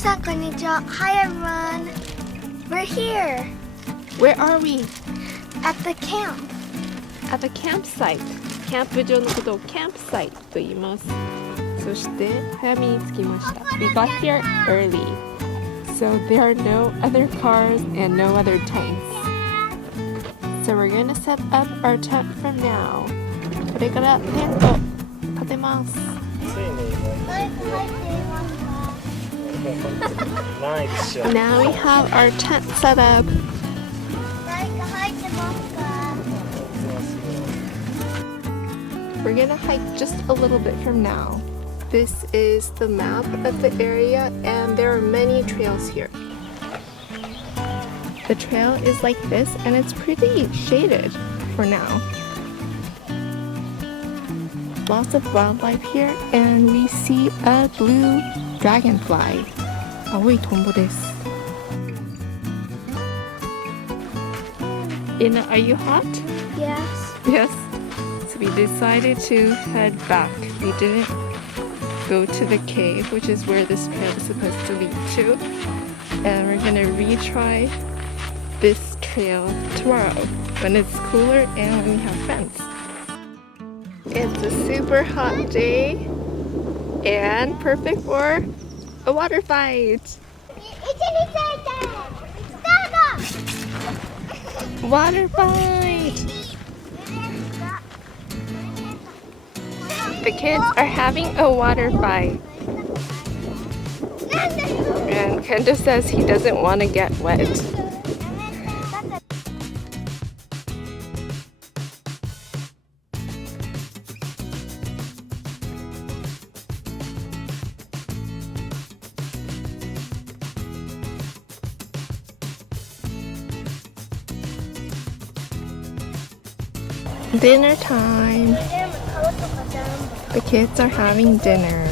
さんこんにちは。Hi everyone. We're here. Where are we? At the camp. At the campsite. キャンプ場のことを campsite と言います。そして早めに着きました。We got here early, so there are no other cars and no other tents. So we're gonna set up our tent from now. これからテント立てます。Now we have our tent set up. We're gonna hike just a little bit from now. This is the map of the area and there are many trails here. The trail is like this and it's pretty shaded for now. Lots of wildlife here and we see a blue dragonfly. 青いトンボです。Are you hot? Yes. Yes. So we decided to head back. We didn't go to the cave, which is where this trail is supposed to lead to. And we're gonna retry this trail tomorrow when it's cooler and when we have friends. It's a super hot day and perfect for a water fight. Water fight! The kids are having a water fight. And Kendo says he doesn't want to get wet. Dinner time. The kids are having dinner.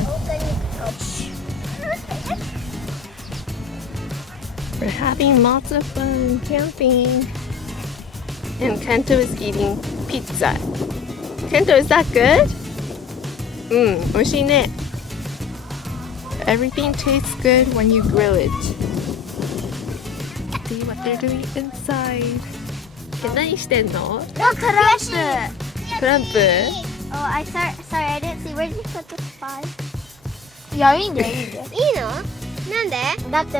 We're having lots of fun camping. And Kento is eating pizza. Kento, is that good? 美味しいね. Everything tastes good when you grill it. See what they're doing inside. 何してんの？トランプ。トランプ？ Oh, sorry, I didn't see. Where did you put the five? いや、いいんだよ、いいんだよ。いいの？なんで？だって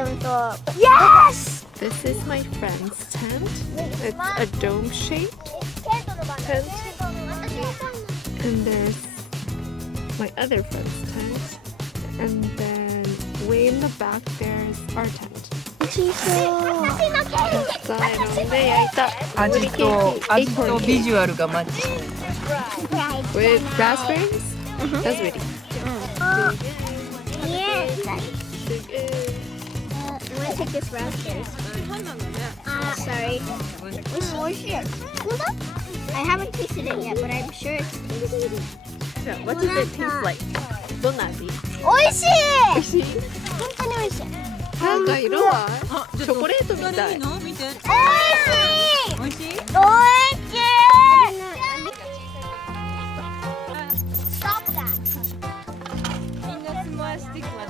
Yes! This is my friend's tent. It's a dome-shaped tent. And there's my other friend's tent. And then way in the back there's our tent. 小さい。で焼いた味とビジュアルがマッチ。With raspberries? Raspberry. I want to take this raspberry. Sorry. I haven't tasted it yet, but I'm sure it's tasty. What does it taste like? どんな味？美味しい。美味しい？本当に美味しい。なんか色はチョコレートみたい。美味しい。美味しい。美味しい？美味しい。Stop that.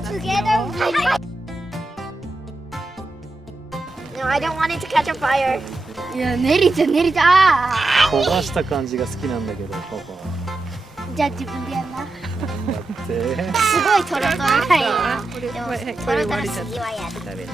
Together. No, I don't want it to catch on fire. いや、練りちゃ焦がした感じが好きなんだけど、パパは。じゃあ自分でやんな。だって。すごいトロトロだよ。これでもトロトロすぎはやる。